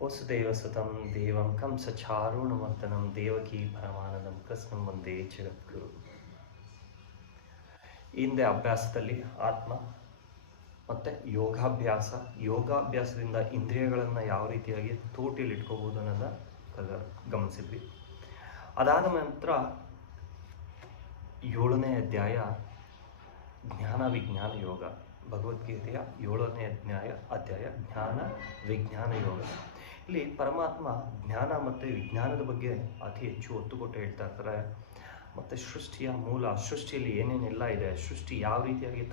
ವಸುದೇವಸುತಂ ದೇವಂ ಕಂಸಚಾರುಣಮರ್ದನಂ ದೇವಕಿ ಪರಮಾನಂದಂ ಕೃಷ್ಣಂ ವಂದೇ ಜಗದ್ಗುರು. ಹಿಂದೆ ಅಭ್ಯಾಸದಲ್ಲಿ ಆತ್ಮ ಮತ್ತು ಯೋಗಾಭ್ಯಾಸದಿಂದ ಇಂದ್ರಿಯಗಳನ್ನು ಯಾವ ರೀತಿಯಾಗಿ ತೋಟಿಯಲ್ಲಿ ಇಟ್ಕೋಬೋದು ಅನ್ನೋದನ್ನ ಗಮನಿಸಿದ್ವಿ. ಅದಾದ ನಂತರ 7ನೇ ಅಧ್ಯಾಯ ಜ್ಞಾನ ವಿಜ್ಞಾನ ಯೋಗ, ಭಗವದ್ಗೀತೆಯ 7ನೇ ಅಧ್ಯಾಯ ಜ್ಞಾನ ವಿಜ್ಞಾನ ಯೋಗ. ಇಲ್ಲಿ ಪರಮಾತ್ಮ ಜ್ಞಾನ ಮತ್ತು ವಿಜ್ಞಾನದ ಬಗ್ಗೆ ಅತಿ ಹೆಚ್ಚು ಒತ್ತು ಕೊಟ್ಟು ಹೇಳ್ತಾ ಇರ್ತಾರೆ. ಮತ್ತು ಸೃಷ್ಟಿಯ ಮೂಲ, ಸೃಷ್ಟಿಯಲ್ಲಿ ಏನೇನೆಲ್ಲ ಇದೆ, ಸೃಷ್ಟಿ ಯಾವ ರೀತಿಯಾಗಿ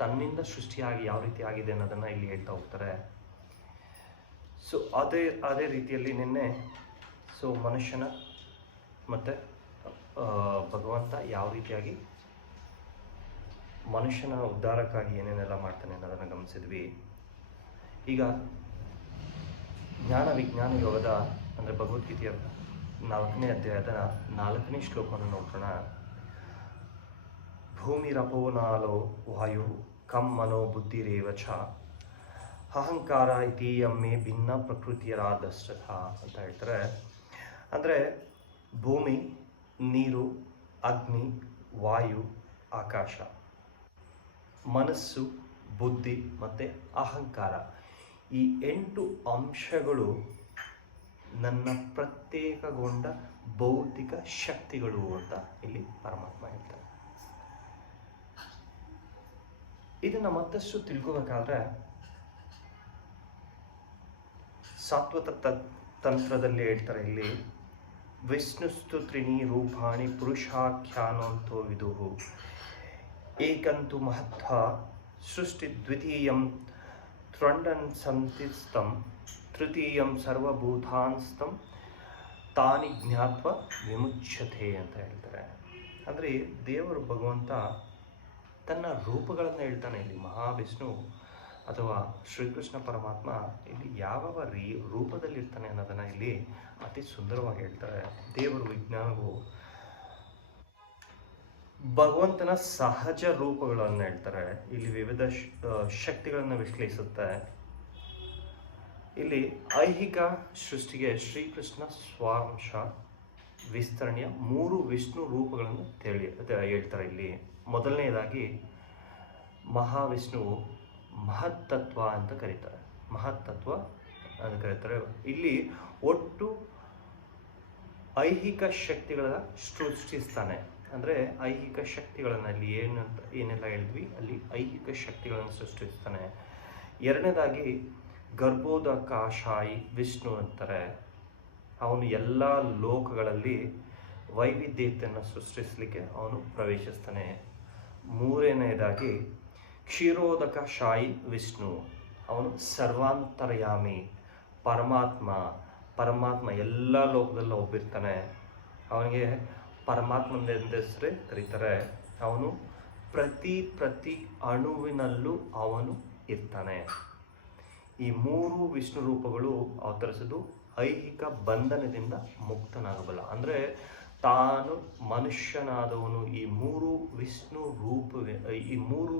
ತನ್ನಿಂದ ಸೃಷ್ಟಿಯಾಗಿ ಯಾವ ರೀತಿ ಆಗಿದೆ ಅನ್ನೋದನ್ನು ಇಲ್ಲಿ ಹೇಳ್ತಾ ಹೋಗ್ತಾರೆ. ಸೊ ಅದೇ ರೀತಿಯಲ್ಲಿ ನಿನ್ನೆ ಮನುಷ್ಯನ ಮತ್ತು ಭಗವಂತ ಯಾವ ರೀತಿಯಾಗಿ ಮನುಷ್ಯನ ಉದ್ಧಾರಕ್ಕಾಗಿ ಏನೇನೆಲ್ಲ ಮಾಡ್ತಾನೆ ಅನ್ನೋದನ್ನು ಗಮನಿಸಿದ್ವಿ. ಈಗ ಜ್ಞಾನ ವಿಜ್ಞಾನ ಯೋಗದ ಅಂದರೆ ಭಗವದ್ಗೀತೆಯ 4ನೇ ಅಧ್ಯಾಯದ 4ನೇ ಶ್ಲೋಕವನ್ನು ನೋಡೋಣ. ಭೂಮಿರಪೋ ನಾಲೋ ವಾಯು ಕಂ ಮನೋ ಬುದ್ಧಿರೇವ ಚ ಅಹಂಕಾರ ಇತೀಯಮ್ಮೆ ಭಿನ್ನ ಪ್ರಕೃತಿಯರಾದಷ್ಟ ಅಂತ ಹೇಳ್ತಾರೆ. ಅಂದರೆ ಭೂಮಿ, ನೀರು, ಅಗ್ನಿ, ವಾಯು, ಆಕಾಶ, ಮನಸ್ಸು, ಬುದ್ಧಿ ಮತ್ತು ಅಹಂಕಾರ, ಈ 8 ಅಂಶಗಳು ನನ್ನ ಪ್ರತ್ಯೇಕಗೊಂಡ ಭೌತಿಕ ಶಕ್ತಿಗಳು ಅಂತ ಇಲ್ಲಿ ಪರಮಾತ್ಮ ಹೇಳ್ತಾರೆ. ಇದನ್ನು ಮತ್ತಷ್ಟು ತಿಳ್ಕೋಬೇಕಾದ್ರೆ ಸಾತ್ವತ ತಂತ್ರದಲ್ಲಿ ಹೇಳ್ತಾರೆ. ಇಲ್ಲಿ ವಿಷ್ಣುಸ್ತು ತ್ರಿಣಿ ರೂಪಾಣಿ ಪುರುಷಾಖ್ಯಾನಂತೋ ವಿದುಹು ಏಕಂತು ಮಹತ್ವ ಸೃಷ್ಟಿ ದ್ವಿತೀಯಂ ತ್ರಂಡನ್ ಸಂತಿಸ್ತಂ ತೃತೀಯಂ ಸರ್ವಭೂತಾನ್ಸ್ತಂ ತಾನಿ ಜ್ಞಾತ್ವ ವಿಮುಚ್ಯತೆ ಅಂತ ಹೇಳ್ತಾರೆ. ಅಂದರೆ ದೇವರು ಭಗವಂತ ತನ್ನ ರೂಪಗಳನ್ನು ಹೇಳ್ತಾನೆ. ಇಲ್ಲಿ ಮಹಾವಿಷ್ಣು ಅಥವಾ ಶ್ರೀಕೃಷ್ಣ ಪರಮಾತ್ಮ ಇಲ್ಲಿ ಯಾವ ರೂಪದಲ್ಲಿರ್ತಾನೆ ಅನ್ನೋದನ್ನು ಇಲ್ಲಿ ಅತಿ ಸುಂದರವಾಗಿ ಹೇಳ್ತಾರೆ. ದೇವರು ವಿಜ್ಞಾನವು ಭಗವಂತನ ಸಹಜ ರೂಪಗಳನ್ನು ಹೇಳ್ತಾರೆ. ಇಲ್ಲಿ ವಿವಿಧ ಶಕ್ತಿಗಳನ್ನು ವಿಶ್ಲೇಷಿಸುತ್ತೆ. ಇಲ್ಲಿ ಐಹಿಕ ಸೃಷ್ಟಿಗೆ ಶ್ರೀಕೃಷ್ಣ ಸ್ವಾಂಶ ವಿಸ್ತರಣೆಯ 3 ವಿಷ್ಣು ರೂಪಗಳನ್ನು ಹೇಳ್ತಾರೆ. ಇಲ್ಲಿ ಮೊದಲನೆಯದಾಗಿ ಮಹಾವಿಷ್ಣುವು ಮಹತ್ತತ್ವ ಅಂತ ಕರೀತಾರೆ. ಇಲ್ಲಿ ಒಟ್ಟು ಐಹಿಕ ಶಕ್ತಿಗಳನ್ನ ಸೃಷ್ಟಿಸ್ತಾನೆ. ಅಂದರೆ ಐಹಿಕ ಶಕ್ತಿಗಳನ್ನು ಅಲ್ಲಿ ಏನೆಲ್ಲ ಹೇಳಿದ್ವಿ, ಅಲ್ಲಿ ಐಹಿಕ ಶಕ್ತಿಗಳನ್ನು ಸೃಷ್ಟಿಸ್ತಾನೆ. ಎರಡನೇದಾಗಿ ಗರ್ಭೋದಕಾಶಾಯಿ ವಿಷ್ಣು ಅಂತಾರೆ. ಅವನು ಎಲ್ಲ ಲೋಕಗಳಲ್ಲಿ ವೈವಿಧ್ಯತೆಯನ್ನು ಸೃಷ್ಟಿಸಲಿಕ್ಕೆ ಅವನು ಪ್ರವೇಶಿಸ್ತಾನೆ. ಮೂರನೇದಾಗಿ ಕ್ಷೀರೋದಕ ಶಾಯಿ ವಿಷ್ಣು, ಅವನು ಸರ್ವಾಂತರ್ಯಾಮಿ ಪರಮಾತ್ಮ ಎಲ್ಲ ಲೋಕದಲ್ಲೂ ಒಬ್ಬಿರ್ತಾನೆ. ಅವನಿಗೆ ಪರಮಾತ್ಮನ ಹೆಸರೇ ಕರೀತಾರೆ. ಅವನು ಪ್ರತಿ ಅಣುವಿನಲ್ಲೂ ಅವನು ಇರ್ತಾನೆ. ಈ 3 ವಿಷ್ಣು ರೂಪಗಳು ಅವತರಿಸಿದ್ದು ಐಹಿಕ ಬಂಧನದಿಂದ ಮುಕ್ತನಾಗಬಲ್ಲ. ಅಂದರೆ ತಾನು ಮನುಷ್ಯನಾದವನು ಈ 3 ವಿಷ್ಣು ಈ 3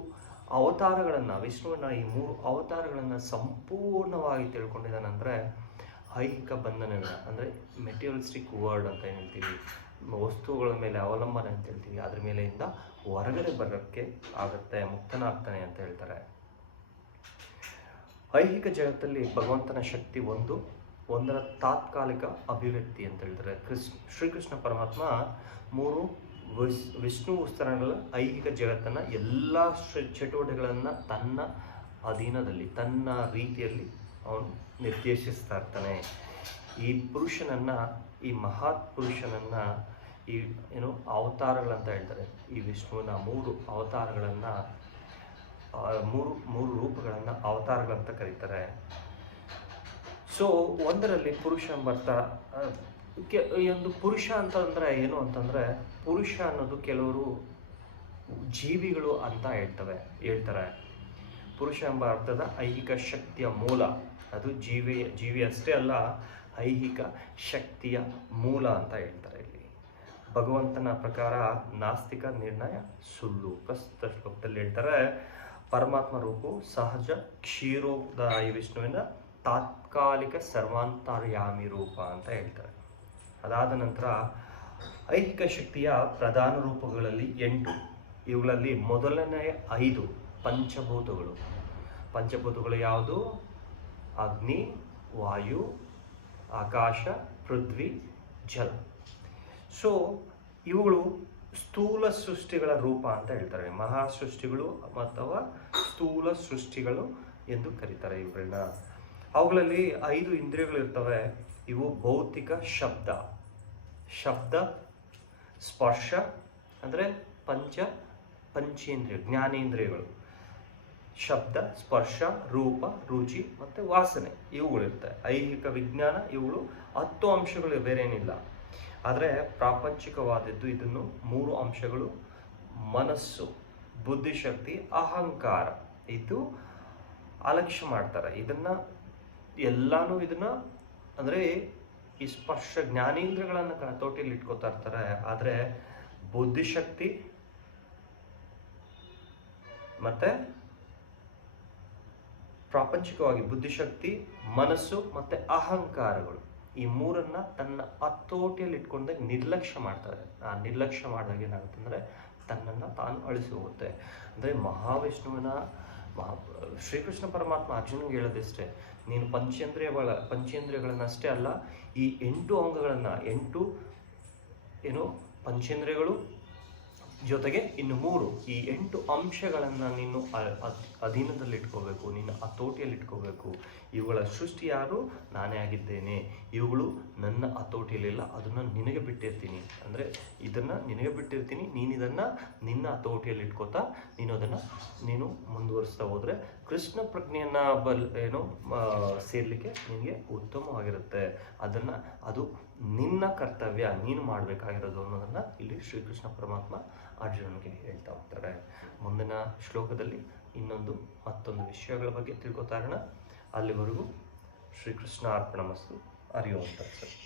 ಅವತಾರಗಳನ್ನು, ವಿಷ್ಣುವಿನ ಈ 3 ಅವತಾರಗಳನ್ನು ಸಂಪೂರ್ಣವಾಗಿ ತಿಳ್ಕೊಂಡಿದ್ದಾನಂದರೆ ಐಹಿಕ ಬಂಧನನ, ಅಂದರೆ ಮೆಟೀರಿಯಲಿಸ್ಟಿಕ್ ವರ್ಲ್ಡ್ ಅಂತ ಏನು ಹೇಳ್ತೀವಿ, ವಸ್ತುಗಳ ಮೇಲೆ ಅವಲಂಬನೆ ಅಂತ ಹೇಳ್ತೀವಿ, ಅದ್ರ ಮೇಲೆಯಿಂದ ಹೊರಗಡೆ ಬರೋಕ್ಕೆ ಆಗುತ್ತೆ, ಮುಕ್ತನಾಗ್ತಾನೆ ಅಂತ ಹೇಳ್ತಾರೆ. ಐಹಿಕ ಜಗತ್ತಲ್ಲಿ ಭಗವಂತನ ಶಕ್ತಿ ಒಂದರ ತಾತ್ಕಾಲಿಕ ಅಭಿವ್ಯಕ್ತಿ ಅಂತ ಹೇಳ್ತಾರೆ. ಶ್ರೀಕೃಷ್ಣ ಪರಮಾತ್ಮ 3 ವಿಷ್ಣು ವಿಸ್ತರಣೆಗಳ ಐಹಿಕ ಜಗತ್ತನ್ನು ಎಲ್ಲ ಚಟುವಟಿಕೆಗಳನ್ನು ತನ್ನ ಅಧೀನದಲ್ಲಿ, ತನ್ನ ರೀತಿಯಲ್ಲಿ ಅವನು ನಿರ್ದೇಶಿಸ್ತಾ ಇರ್ತಾನೆ. ಈ ಪುರುಷನನ್ನು, ಈ ಮಹತ್ ಪುರುಷನನ್ನು ಅವತಾರಗಳಂತ ಹೇಳ್ತಾರೆ. ಈ ವಿಷ್ಣುವಿನ 3 ಅವತಾರಗಳನ್ನು, 3 ರೂಪಗಳನ್ನು ಅವತಾರಗಳಂತ ಕರೀತಾರೆ. ಸೊ ಒಂದರಲ್ಲಿ ಪುರುಷ ಬರ್ತಾ ಒಂದು ಪುರುಷ ಅಂತಂದರೆ ಏನು ಅಂತಂದರೆ, ಪುರುಷ ಅನ್ನೋದು ಕೆಲವರು ಜೀವಿಗಳು ಅಂತ ಹೇಳ್ತಾರೆ. ಪುರುಷ ಎಂಬ ಅರ್ಥದ ಐಹಿಕ ಶಕ್ತಿಯ ಮೂಲ, ಅದು ಜೀವಿ ಅಷ್ಟೇ ಅಲ್ಲ, ಐಹಿಕ ಶಕ್ತಿಯ ಮೂಲ ಅಂತ ಹೇಳ್ತಾರೆ. ಇಲ್ಲಿ ಭಗವಂತನ ಪ್ರಕಾರ ನಾಸ್ತಿಕ ನಿರ್ಣಯ ಸುಳ್ಳು. ಪ್ರಸ್ತುತ ಶ್ಲೋಕದಲ್ಲಿ ಹೇಳ್ತಾರೆ, ಪರಮಾತ್ಮ ರೂಪವು ಸಹಜ ಕ್ಷೀರೋದಾಯಿ ವಿಷ್ಣುವಿನ ತಾತ್ಕಾಲಿಕ ಸರ್ವಾಂತರ್ಯಾಮಿ ರೂಪ ಅಂತ ಹೇಳ್ತಾರೆ. ಅದಾದ ನಂತರ ಐಹಿಕ ಶಕ್ತಿಯ ಪ್ರಧಾನ ರೂಪಗಳಲ್ಲಿ 8. ಇವುಗಳಲ್ಲಿ ಮೊದಲನೆಯ 5 ಪಂಚಭೂತಗಳು. ಪಂಚಭೂತಗಳು ಯಾವುದು? ಅಗ್ನಿ, ವಾಯು, ಆಕಾಶ, ಪೃಥ್ವಿ, ಜಲ. ಸೊ ಇವುಗಳು ಸ್ಥೂಲ ಸೃಷ್ಟಿಗಳ ರೂಪ ಅಂತ ಹೇಳ್ತಾರೆ. ಮಹಾ ಸೃಷ್ಟಿಗಳು ಅಥವಾ ಸ್ಥೂಲ ಸೃಷ್ಟಿಗಳು ಎಂದು ಕರೀತಾರೆ ಇವುಗಳನ್ನ. ಅವುಗಳಲ್ಲಿ 5 ಇಂದ್ರಿಯಗಳು ಇರ್ತವೆ. ಇವು ಭೌತಿಕ ಶಬ್ದ, ಸ್ಪರ್ಶ ಅಂದರೆ ಪಂಚೇಂದ್ರಿಯ ಜ್ಞಾನೇಂದ್ರಿಯಗಳು. ಶಬ್ದ, ಸ್ಪರ್ಶ, ರೂಪ, ರುಚಿ ಮತ್ತು ವಾಸನೆ ಇವುಗಳಿರ್ತವೆ. ಐಹಿಕ ವಿಜ್ಞಾನ ಇವುಗಳು 10 ಅಂಶಗಳು, ಬೇರೇನಿಲ್ಲ. ಆದರೆ ಪ್ರಾಪಂಚಿಕವಾದದ್ದು ಇದನ್ನು 3 ಅಂಶಗಳು: ಮನಸ್ಸು, ಬುದ್ಧಿಶಕ್ತಿ, ಅಹಂಕಾರ. ಇದು ಅಲಕ್ಷ್ಯ ಮಾಡ್ತಾರೆ. ಇದನ್ನ ಅಂದರೆ ಈ ಸ್ಪರ್ಶ ಜ್ಞಾನೇಂದ್ರಿಯಗಳನ್ನು ಹತೋಟಿಯಲ್ಲಿ ಇಟ್ಕೋತಾ ಇರ್ತಾರೆ. ಆದರೆ ಬುದ್ಧಿಶಕ್ತಿ ಮತ್ತೆ ಪ್ರಾಪಂಚಿಕವಾಗಿ ಬುದ್ಧಿಶಕ್ತಿ, ಮನಸ್ಸು ಮತ್ತೆ ಅಹಂಕಾರಗಳು, ಈ 3 ತನ್ನ ಹತೋಟಿಯಲ್ಲಿ ಇಟ್ಕೊಂಡಾಗ ನಿರ್ಲಕ್ಷ್ಯ ಮಾಡ್ತಾರೆ. ಆ ನಿರ್ಲಕ್ಷ್ಯ ಮಾಡಿದಾಗ ಏನಾಗುತ್ತೆ ತನ್ನನ್ನು ತಾನು ಅಳಿಸಿ ಹೋಗುತ್ತೆ. ಅಂದರೆ ಮಹಾವಿಷ್ಣುವಿನ ಶ್ರೀಕೃಷ್ಣ ಪರಮಾತ್ಮ ಅರ್ಜುನಿಗೆ ಹೇಳೋದಿಷ್ಟೇ, ನೀನು ಪಂಚೇಂದ್ರಿಯಗಳನ್ನಷ್ಟೇ ಅಲ್ಲ, ಈ 8 ಅಂಗಗಳನ್ನು 8 ಪಂಚೇಂದ್ರಿಯಗಳು ಜೊತೆಗೆ ಇನ್ನು 3 ಈ 8 ಅಂಶಗಳನ್ನು ನೀನು ಅಧೀನದಲ್ಲಿ ಇಟ್ಕೋಬೇಕು, ನಿನ್ನ ಹತೋಟಿಯಲ್ಲಿ ಇಟ್ಕೋಬೇಕು. ಇವುಗಳ ಸೃಷ್ಟಿ ಯಾರು? ನಾನೇ ಆಗಿದ್ದೇನೆ. ಇವುಗಳು ನನ್ನ ಹತೋಟಿಯಲ್ಲಿಲ್ಲ, ಅದನ್ನು ನಿನಗೆ ಬಿಟ್ಟಿರ್ತೀನಿ. ಅಂದರೆ ಇದನ್ನು ನಿನಗೆ ಬಿಟ್ಟಿರ್ತೀನಿ, ನೀನು ಇದನ್ನು ನಿನ್ನ ಹತೋಟಿಯಲ್ಲಿ ಇಟ್ಕೋತಾ ನೀನು ಮುಂದುವರಿಸ್ತಾ ಹೋದರೆ ಕೃಷ್ಣ ಪ್ರಜ್ಞೆಯನ್ನು ಸೇರ್ಲಿಕ್ಕೆ ನಿನಗೆ ಉತ್ತಮವಾಗಿರುತ್ತೆ. ಅದು ನಿನ್ನ ಕರ್ತವ್ಯ, ನೀನು ಮಾಡಬೇಕಾಗಿರೋದು ಅನ್ನೋದನ್ನು ಇಲ್ಲಿ ಶ್ರೀಕೃಷ್ಣ ಪರಮಾತ್ಮ ಅರ್ಜುನನಿಗೆ ಹೇಳ್ತಾ ಹೋಗ್ತಾರೆ. ಮುಂದಿನ ಶ್ಲೋಕದಲ್ಲಿ ಮತ್ತೊಂದು ವಿಷಯಗಳ ಬಗ್ಗೆ ತಿಳ್ಕೊತಾ ಇರೋಣ. ಅಲ್ಲಿವರೆಗೂ ಶ್ರೀಕೃಷ್ಣ ಅರ್ಪಣಮಸ್ತು. ಹರಿ ಓಂ ತತ್ಸತ್.